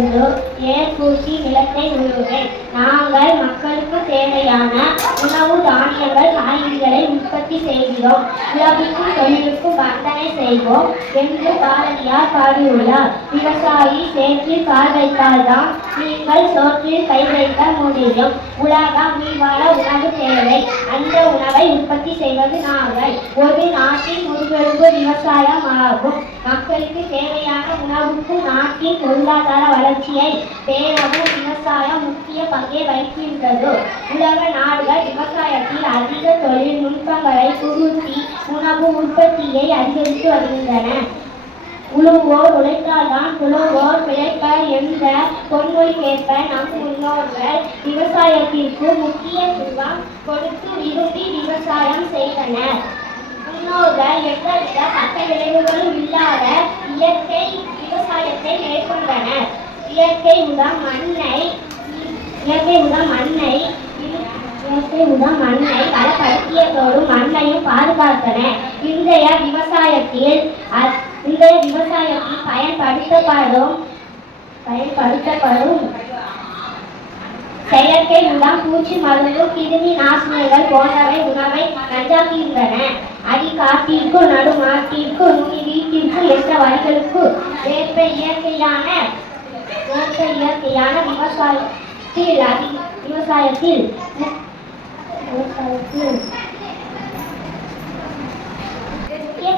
கொண்டு ஏற்பூட்டி நிலத்தை உழுவேன். நாங்கள் மக்களுக்கு தேவையான உணவு தானியங்கள் காய்கறிகளை உற்பத்தி செய்கிறோம். உழவுக்கும் தொழிலுக்கும் வர்த்தனை செய்வோம் என்று பாரதியார் பாடியுள்ளார். விவசாயி சேற்றில் கால் வைத்தால்தான் நீங்கள் சோற்றில் கை வைக்க முடியும். உலகம் மீவாழ உணவு தேவை. அந்த உணவை உற்பத்தி செய்வது நாங்கள். ஒரு நாட்டின் முதுகெலும்பு விவசாயம் ஆகும். மக்களுக்கு தேவையான உணவுக்கு நாட்டின் பொருளாதார வளர்ச்சியை பேணவும் விவசாயம் முக்கிய பங்கை வகிக்கின்றது. உலக நாடுகள் விவசாயத்தில் அதிக தொழில்நுட்பங்களை புகுத்தி உணவு உற்பத்தியை அதிகரித்து வருகின்றன. உழுவோர் உழைத்தால்தான் புலவோர் பிழைப்பர் என்ற பொன்மொழிக்கேற்ப நம் முன்னோர்கள் விவசாயத்திற்கு முக்கியத்துவம் கொடுத்து விரும்பி விவசாயம் செய்தனர். முன்னோர்கள் எந்தவித பக்க விளைவுகளும் இல்லாத இயற்கை விவசாயத்தை மேற்கொண்டனர். இயற்கை உரம் மண்ணை பலப்படுத்தியதோடு மண்ணையும் பாதுகாத்தனர். இன்றைய விவசாயத்தில் பயன்படுத்தப்படும் செயற்கை உரம், பூச்சி மருந்து, கிருமி நாசினிகள் போன்றவை உணவை நஞ்சாக்குகின்றன. அடிக்காட்டிற்கு நடுமாட்டிற்கு நுனி வீட்டிற்கு என்ற வழிகளுக்கு ஏற்ப இயற்கையான விவசாயத்தில்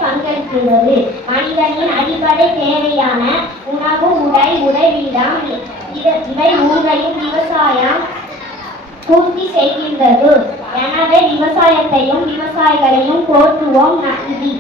பங்களிக்கிறது. மனிதனின் அடிப்படை தேவையான உணவு, உறைவிடம் இவை மூன்றையும் விவசாயம் பூர்த்தி செய்கின்றது. எனவே விவசாயத்தையும் விவசாயிகளையும் போற்றுவோம். நன்றி.